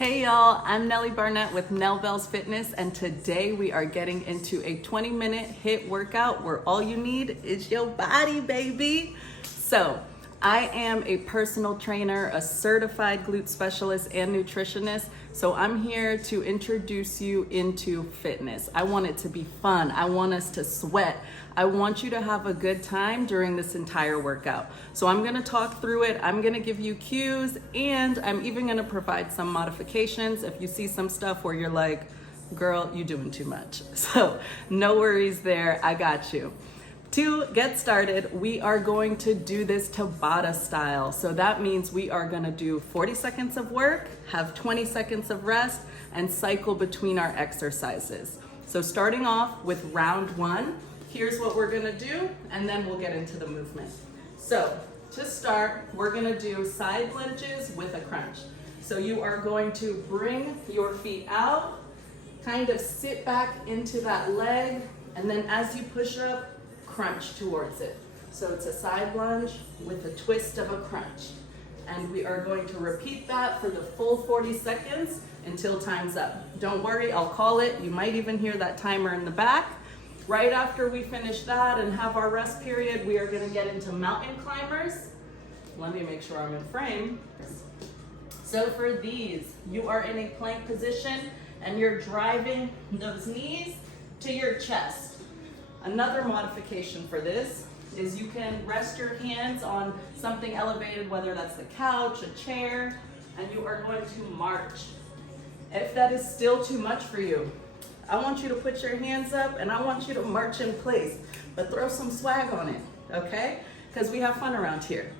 Hey y'all, I'm Nellie Barnett with Nell Bells Fitness, and today we are getting into a 20-minute HIIT workout where all you need is your body, baby. So, I am a personal trainer, a certified glute specialist, and nutritionist. So I'm here to introduce you into fitness. I want it to be fun. I want us to sweat. I want you to have a good time during this entire workout. So I'm gonna talk through it. I'm gonna give you cues, and I'm even gonna provide some modifications if you see some stuff where you're like, girl, you doing too much. So no worries there, I got you. To get started, we are going to do this Tabata style. So that means we are gonna do 40 seconds of work, have 20 seconds of rest, and cycle between our exercises. So starting off with round one, here's what we're gonna do, and then we'll get into the movement. So to start, we're gonna do side lunges with a crunch. So you are going to bring your feet out, kind of sit back into that leg, and then as you push up, crunch towards it. So it's a side lunge with a twist of a crunch. And we are going to repeat that for the full 40 seconds until time's up. Don't worry, I'll call it. You might even hear that timer in the back. Right after we finish that and have our rest period, we are gonna get into mountain climbers. Let me make sure I'm in frame. So for these, you are in a plank position and you're driving those knees to your chest. Another modification for this is you can rest your hands on something elevated, whether that's the couch, a chair, and you are going to march. If that is still too much for you, I want you to put your hands up and I want you to march in place, but throw some swag on it, okay? Because we have fun around here.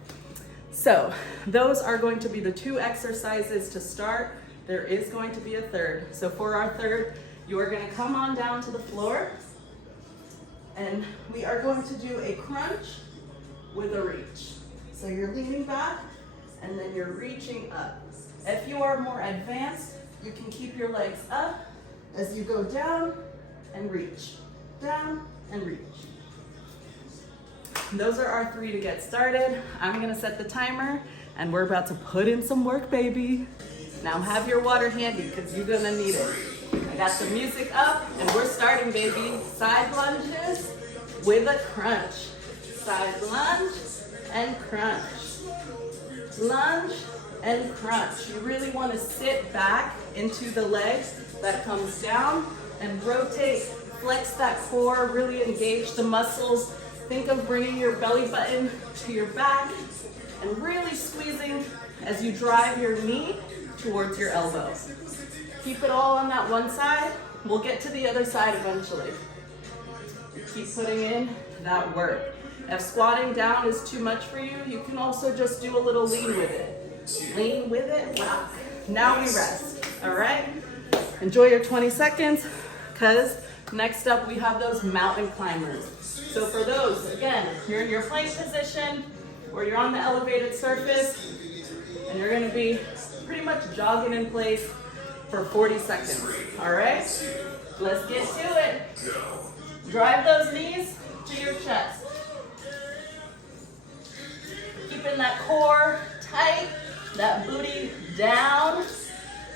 So those are going to be the two exercises to start. There is going to be a third. So for our third, you are gonna come on down to the floor, and we are going to do a crunch with a reach. So you're leaning back and then you're reaching up. If you are more advanced, you can keep your legs up as you go down and reach, down and reach. Those are our three to get started. I'm gonna set the timer and we're about to put in some work, baby. Now have your water handy because you're gonna need it. I got the music up and we're starting, baby. Side lunges with a crunch. Side lunge and crunch. Lunge and crunch. You really want to sit back into the leg that comes down and rotate, flex that core, really engage the muscles. Think of bringing your belly button to your back and really squeezing as you drive your knee towards your elbow. Keep it all on that one side. We'll get to the other side eventually. Keep putting in that work. If squatting down is too much for you, you can also just do a little lean with it. Lean with it, rock. Now we rest, all right? Enjoy your 20 seconds, because next up we have those mountain climbers. So for those, again, you're in your plank position, or you're on the elevated surface, and you're gonna be pretty much jogging in place for 40 seconds, all right? Let's get to it. Drive those knees to your chest. Keeping that core tight, that booty down.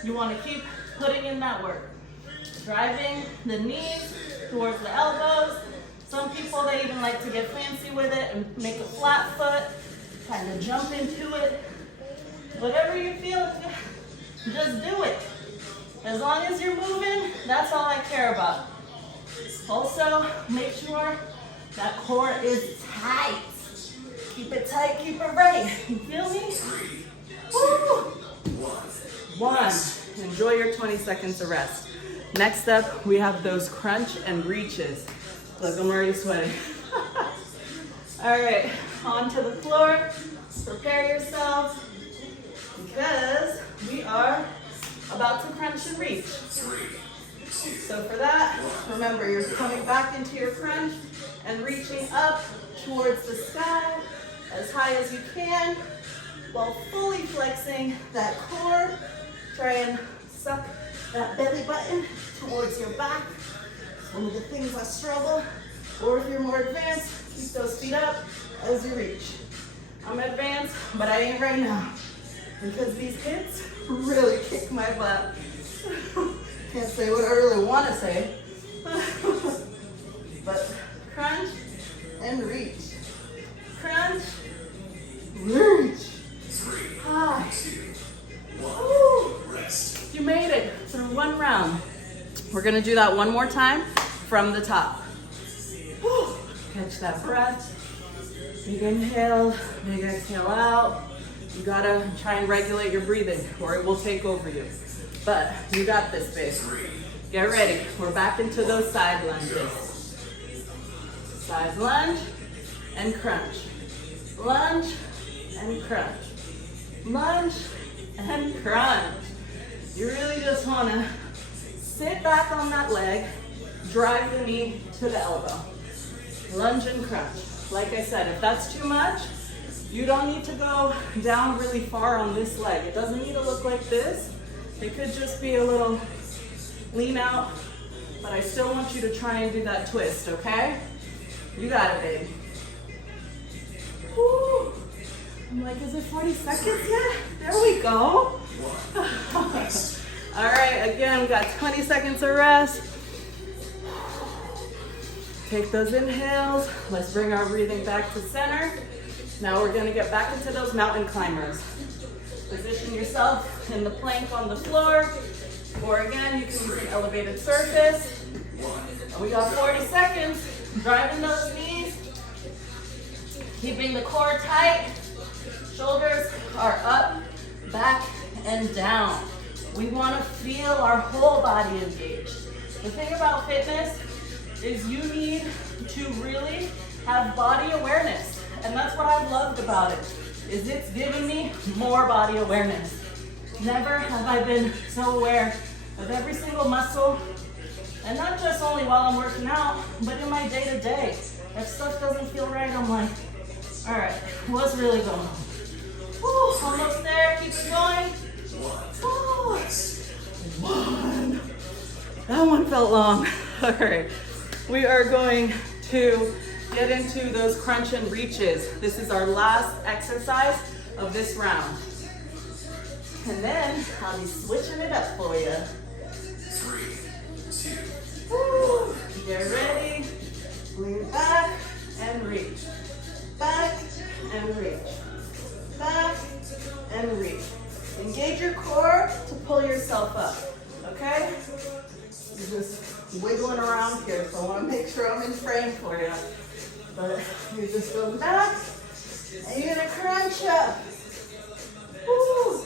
You wanna keep putting in that work. Driving the knees towards the elbows. Some people, they even like to get fancy with it and make a flat foot, kind of jump into it. Whatever you feel, just do it. As long as you're moving, that's all I care about. Also, make sure that core is tight. Keep it tight, keep it right. You feel me? Woo! One. Enjoy your 20 seconds of rest. Next up, we have those crunch and reaches. Look, I'm already sweating. All right, onto the floor. Prepare yourselves because we are about to crunch and reach. So for that, remember you're coming back into your crunch and reaching up towards the sky as high as you can while fully flexing that core. Try and suck that belly button towards your back. One of the things I struggle, or if you're more advanced, keep those feet up as you reach. I'm advanced, but I ain't right now because these kids really kick my butt. Can't say what I really want to say. But crunch and reach. Crunch, reach. Ah. You made it through one round. We're gonna do that one more time from the top. Catch that breath. Big inhale, big exhale out. You gotta try and regulate your breathing or it will take over you. But you got this, babe. Get ready. We're back into those side lunges. Side lunge and crunch. Lunge and crunch. Lunge and crunch. You really just wanna sit back on that leg, drive the knee to the elbow. Lunge and crunch. Like I said, if that's too much, you don't need to go down really far on this leg. It doesn't need to look like this. It could just be a little lean out, but I still want you to try and do that twist, okay? You got it, baby. Woo. I'm like, is it 40 seconds yet? There we go. All right, again, we got 20 seconds of rest. Take those inhales. Let's bring our breathing back to center. Now we're gonna get back into those mountain climbers. Position yourself in the plank on the floor, or again, you can use an elevated surface. And we got 40 seconds. Driving those knees, keeping the core tight. Shoulders are up, back, and down. We wanna feel our whole body engaged. The thing about fitness is you need to really have body awareness. And that's what I've loved about it, is it's given me more body awareness. Never have I been so aware of every single muscle, and not just only while I'm working out, but in my day-to-day. If stuff doesn't feel right, I'm like, all right, what's really going on? Woo, almost there, keep it going. One. That one felt long. All right, we are going to get into those crunch and reaches. This is our last exercise of this round. And then I'll be switching it up for you. 3, 2, woo. Get ready. Lean back and reach. Back and reach. Back and reach. Engage your core to pull yourself up, okay? You're just wiggling around here, so I want to make sure I'm in frame for you. But you're just going back, and you're gonna crunch up. Woo.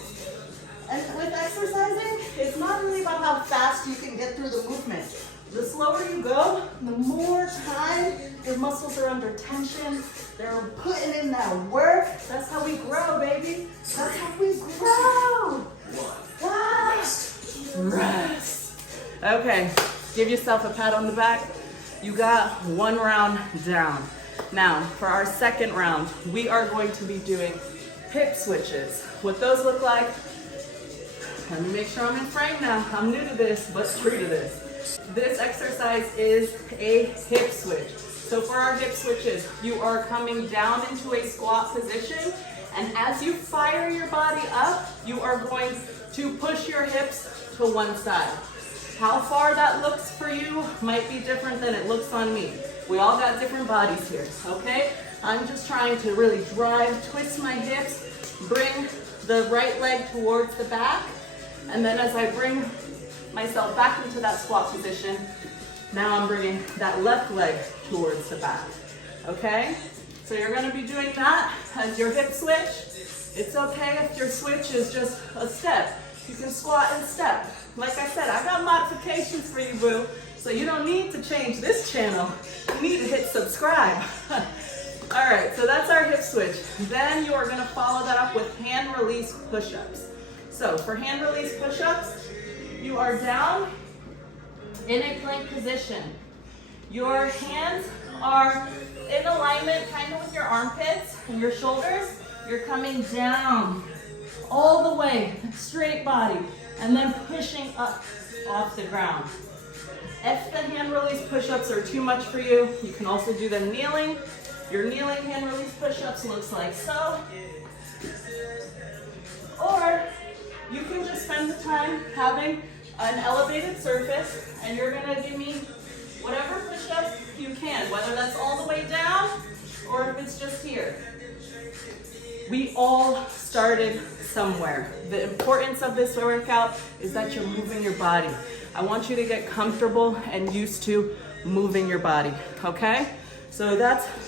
And with exercising, it's not really about how fast you can get through the movement. The slower you go, the more time your muscles are under tension. They're putting in that work. That's how we grow, baby. That's how we grow. Rest. Okay, give yourself a pat on the back. You got one round down. Now, for our second round, we are going to be doing hip switches. What those look like, let me make sure I'm in frame now. I'm new to this, but true to this. This exercise is a hip switch. So for our hip switches, you are coming down into a squat position, and as you fire your body up, you are going to push your hips to one side. How far that looks for you might be different than it looks on me. We all got different bodies here, okay? I'm just trying to really drive, twist my hips, bring the right leg towards the back, and then as I bring myself back into that squat position, now I'm bringing that left leg towards the back, okay? So you're gonna be doing that as your hip switch. It's okay if your switch is just a step. You can squat and step. Like I said, I got modifications for you, boo. So you don't need to change this channel. You need to hit subscribe. All right, so that's our hip switch. Then you are gonna follow that up with hand release push-ups. So for hand release push-ups, you are down in a plank position. Your hands are in alignment kind of with your armpits and your shoulders. You're coming down all the way, straight body, and then pushing up off the ground. If the hand release push-ups are too much for you, you can also do them kneeling. Your kneeling hand release push-ups looks like so. Or You can just spend the time having an elevated surface, and you're gonna give me whatever push-ups you can, whether that's all the way down or if it's just here. We all started somewhere. The importance of this workout is that you're moving your body. I want you to get comfortable and used to moving your body, okay? So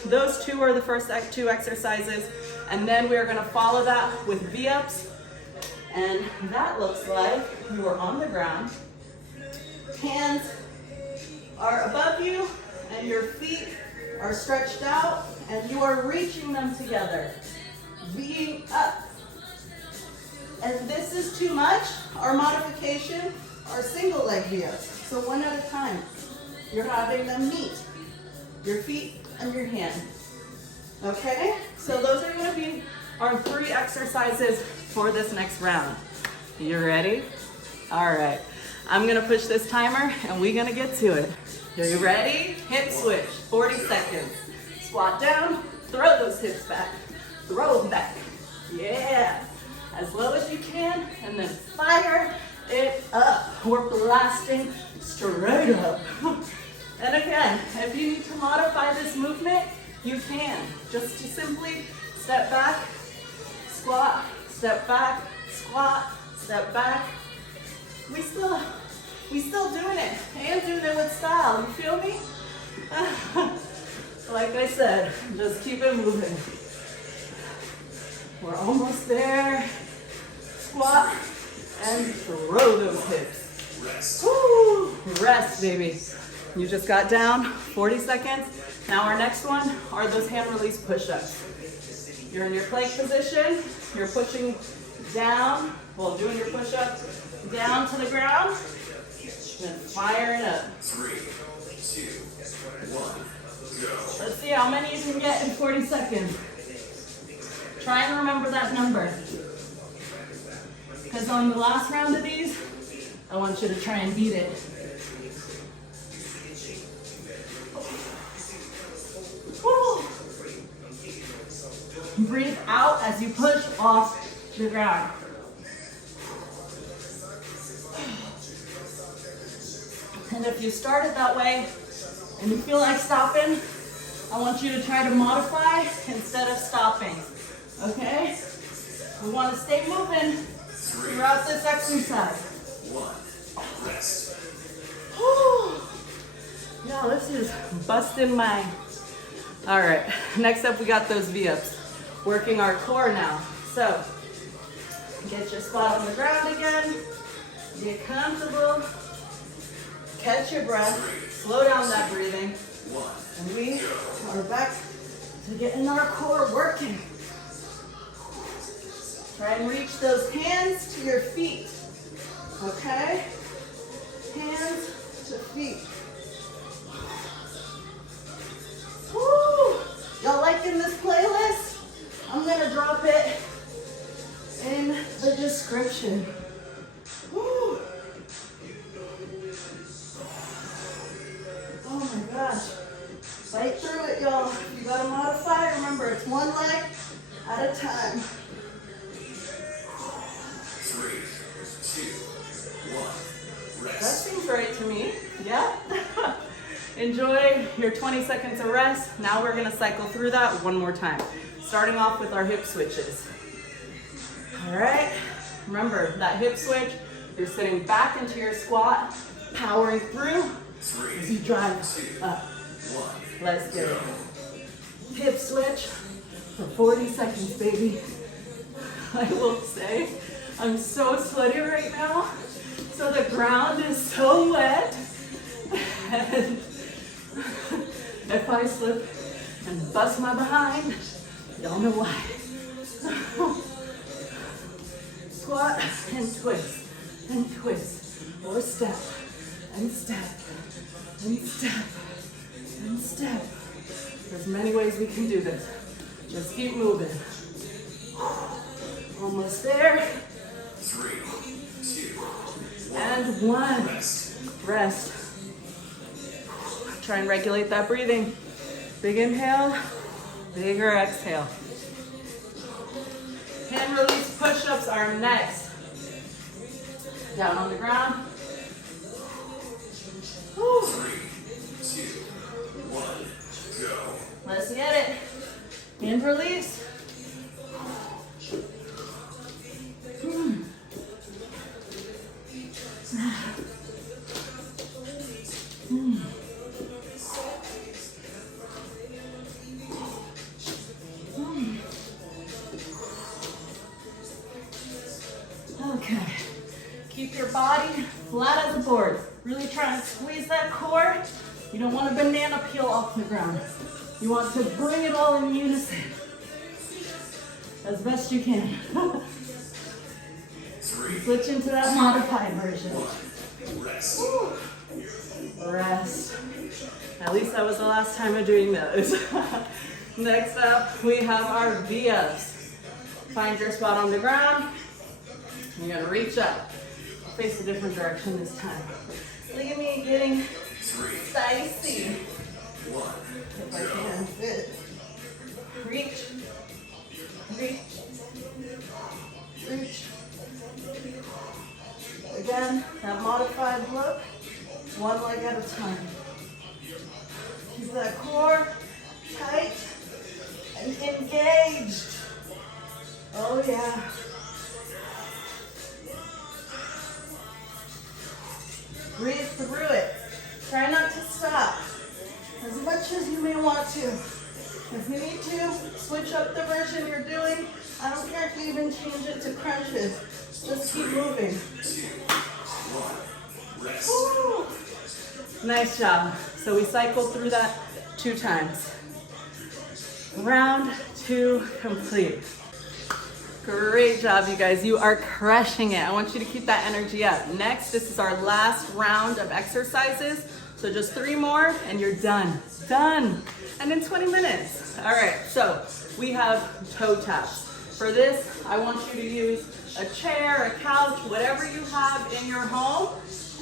those two are the first two exercises, and then we're gonna follow that with V-ups, and that looks like you are on the ground, hands are above you, and your feet are stretched out, and you are reaching them together. V up. And this is too much. Our modification are single leg V-ups. So one at a time. You're having them meet your feet and your hand. Okay? So those are gonna be our 3 exercises for this next round. You ready? All right. I'm gonna push this timer and we're gonna get to it. Are you ready? Hip switch, 40 seconds. Squat down, throw those hips back. Throw them back. Yeah. As low as you can, and then fire it up. We're blasting straight up. And again, if you need to modify this movement, you can. Just to simply step back, squat, step back, squat, step back. We still doing it, and doing it with style. You feel me? Like I said, just keep it moving. We're almost there. Squat and throw those hips. Rest. Woo! Rest, baby. You just got down, 40 seconds. Now our next one are those hand release push-ups. You're in your plank position. You're pushing down, while doing your push-up, down to the ground, and firing up. 3, 2, 1, go. Let's see how many you can get in 40 seconds. Try and remember that number. Because on the last round of these, I want you to try and beat it. Woo. Breathe out as you push off the ground. And if you started that way and you feel like stopping, I want you to try to modify instead of stopping. Okay? We want to stay moving throughout this exercise. 1, rest. Whew. Yeah, this is busting my. All right, next up we got those V-ups. Working our core now. So, get your spot on the ground again. Get comfortable. Catch your breath. Slow down that breathing. And we are back to getting our core working. Try and reach those hands to your feet. Okay? Hands to feet. Woo! Y'all liking this playlist? I'm gonna drop it in the description. Woo! Oh my gosh. Fight through it, y'all. You gotta modify. Remember, it's one leg at a time. 3, 2, 1, rest. That seems right to me. Yeah? Enjoy your 20 seconds of rest. Now we're gonna cycle through that one more time. Starting off with our hip switches. All right, remember that hip switch, you're sitting back into your squat, powering through as you drive up. Let's get it. Hip switch for 40 seconds, baby. I will say, I'm so sweaty right now, so the ground is so wet, and if I slip and bust my behind, y'all know why. Squat and twist, or step, and step, and step, and step. There's many ways we can do this. Just keep moving. Almost there. 3, 2, 1. And 1. Rest. Try and regulate that breathing. Big inhale, bigger exhale. Hand release push-ups are next. Down on the ground. Woo. 3, 2, 1, go. Let's get it. And release. Okay. Keep your body flat as a board. Really try and squeeze that core. You don't want a banana peel off the ground. You want to bring it all in unison as best you can. Switch into that modified version. Rest. Woo. Rest. At least that was the last time of doing those. Next up, we have our V-ups. Find your spot on the ground. You're gonna reach up. Face a different direction this time. Look at me getting spicy. 1. If I can fit. Reach. Reach. Reach. Again, that modified look. One leg at a time. Keep that core tight and engaged. Oh yeah. Breathe through it. Try not to stop as much as you may want to. If you need to, switch up the version you're doing. I don't care if you even change it to crunches. Just keep moving. 2, 1, rest. Woo. Nice job. So we cycled through that 2 times. Round 2 complete. Great job, you guys. You are crushing it. I want you to keep that energy up. Next, this is our last round of exercises. So just 3 more and you're done. Done. And in 20 minutes. All right, so we have toe taps. For this, I want you to use a chair, a couch, whatever you have in your home,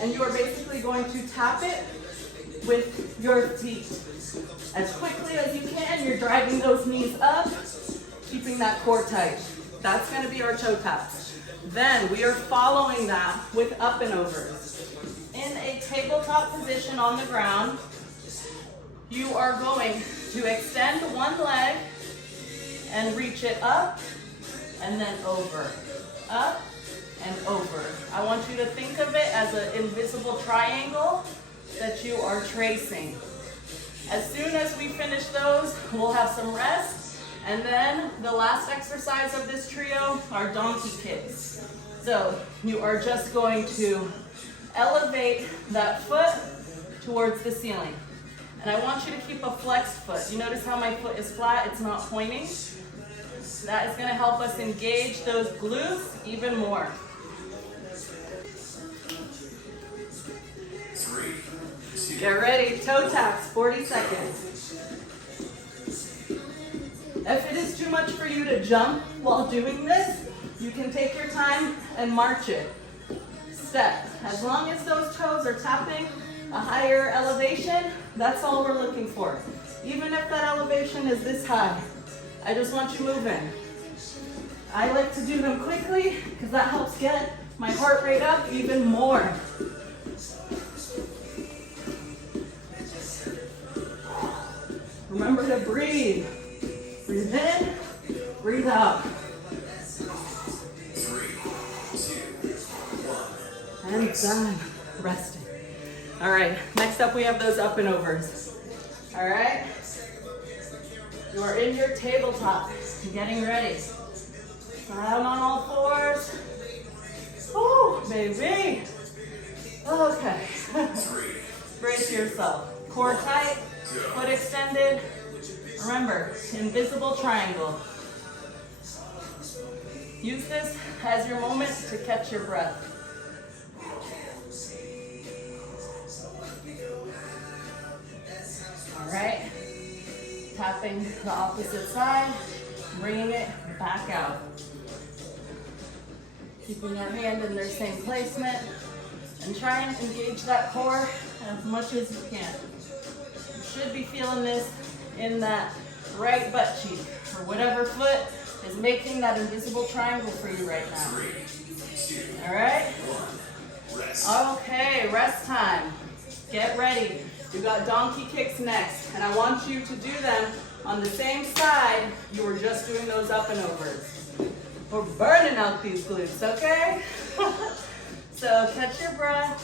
and you are basically going to tap it with your feet. As quickly as you can, you're driving those knees up, keeping that core tight. That's gonna be our toe taps. Then we are following that with up and overs. In a tabletop position on the ground, you are going to extend one leg and reach it up and then over. Up and over. I want you to think of it as an invisible triangle that you are tracing. As soon as we finish those, we'll have some rest. And then the last exercise of this trio are donkey kicks. So you are just going to elevate that foot towards the ceiling. And I want you to keep a flexed foot. You notice how my foot is flat, it's not pointing? That is gonna help us engage those glutes even more. 3, 2, Get ready, toe taps, 40 seconds. If it is too much for you to jump while doing this, you can take your time and march it. Step. As long as those toes are tapping a higher elevation, that's all we're looking for. Even if that elevation is this high, I just want you moving. I like to do them quickly because that helps get my heart rate up even more. Remember to breathe. Breathe in, breathe out. 3, 2, 1. And done. Resting. All right, next up we have those up and overs. All right? You are in your tabletop, getting ready. Down on all fours. Woo, baby. Okay. Brace yourself. Core tight, foot extended. Remember, invisible triangle. Use this as your moment to catch your breath. All right, tapping the opposite side, bringing it back out. Keeping your hand in their same placement and try and engage that core as much as you can. You should be feeling this in that right butt cheek or whatever foot is making that invisible triangle for you right now. 3, 2, All right? Okay, rest time. Get ready. We got donkey kicks next, and I want you to do them on the same side you were just doing those up and overs. We're burning out these glutes, okay? So catch your breath,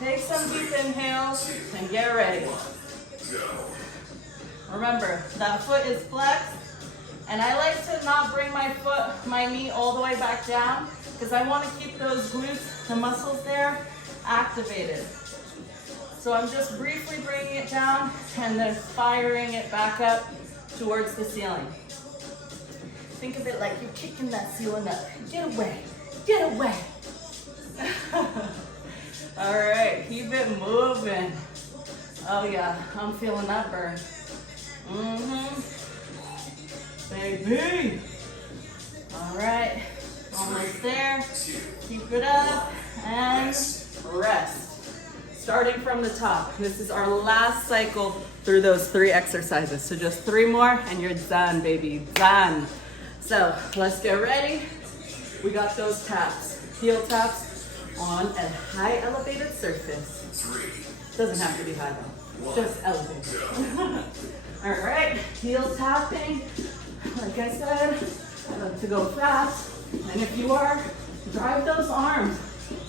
take some deep inhales, and get ready. Remember, that foot is flexed, and I like to not bring my knee all the way back down, because I want to keep those glutes, the muscles there, activated. So I'm just briefly bringing it down and then firing it back up towards the ceiling. Think of it like you're kicking that ceiling up. Get away, get away. All right, keep it moving. Oh yeah, I'm feeling that burn. Baby. All right, almost there. Keep it up and rest. Starting from the top. This is our last cycle through those 3 exercises. So just 3 more and you're done, baby, done. So let's get ready. We got those taps, heel taps on a high elevated surface. Doesn't have to be high though, just elevated. All right, heel tapping. Like I said, I like to go fast. And if you are, drive those arms.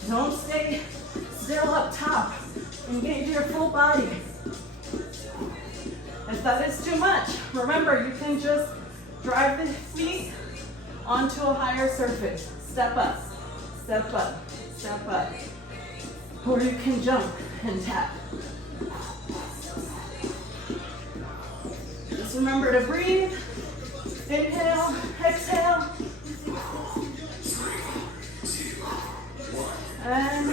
Don't stay still up top. Engage your full body. If that is too much, remember you can just drive the feet onto a higher surface. Step up, step up, step up. Or you can jump and tap. Just remember to breathe. Inhale, exhale. And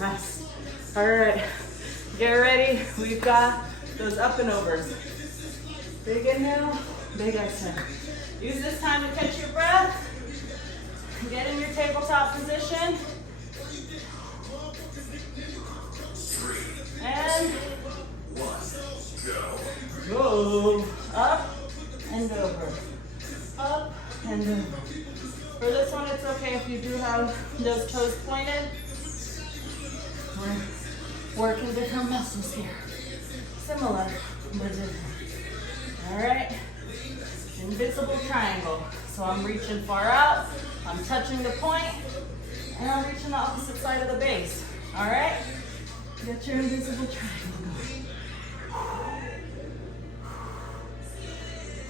rest. All right, get ready. We've got those up and overs. Big inhale, big exhale. Use this time to catch your breath. Get in your tabletop position. And go. Up and over. Up and over. For this one, it's okay if you do have those toes pointed. We're working different muscles here. Similar, but different. All right. Invisible triangle. So I'm reaching far out, I'm touching the point, and I'm reaching the opposite side of the base. All right? Get your invisible triangle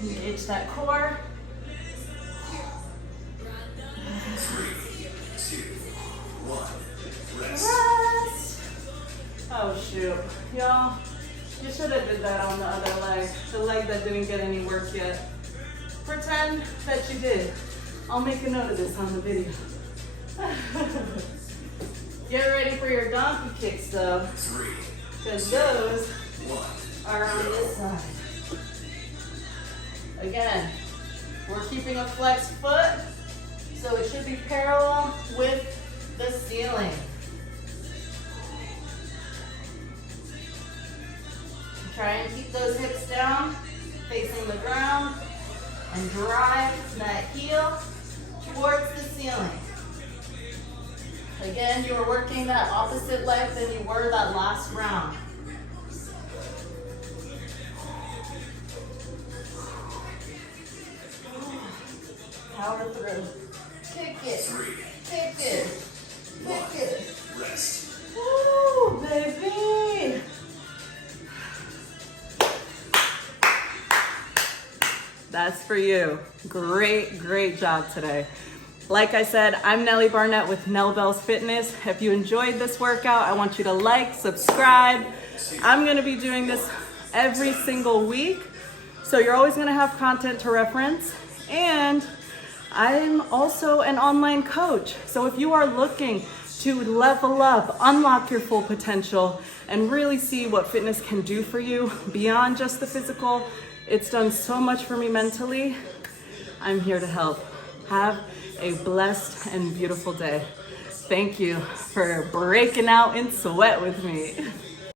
going. Engage that core. 3, 2, 1, rest. Oh shoot, y'all, you should have did that on the other leg, the leg that didn't get any work yet. Pretend that you did. I'll make a note of this on the video. Get ready for your donkey kicks though, because those are on this side. Again, we're keeping a flexed foot, so it should be parallel with the ceiling. Try and keep those hips down, facing the ground, and drive that heel towards the ceiling. Again, you are working that opposite leg than you were that last round. Power through. Kick it. Kick it. Kick it. Rest. Woo, baby. That's for you. Great, great job today. Like I said, I'm Nellie Barnett with Nell Bell's Fitness. If you enjoyed this workout, I want you to like, subscribe. I'm gonna be doing this every single week, so you're always gonna have content to reference. And I'm also an online coach. So if you are looking to level up, unlock your full potential, and really see what fitness can do for you beyond just the physical, it's done so much for me mentally. I'm here to help. Have a blessed and beautiful day. Thank you for breaking out in sweat with me.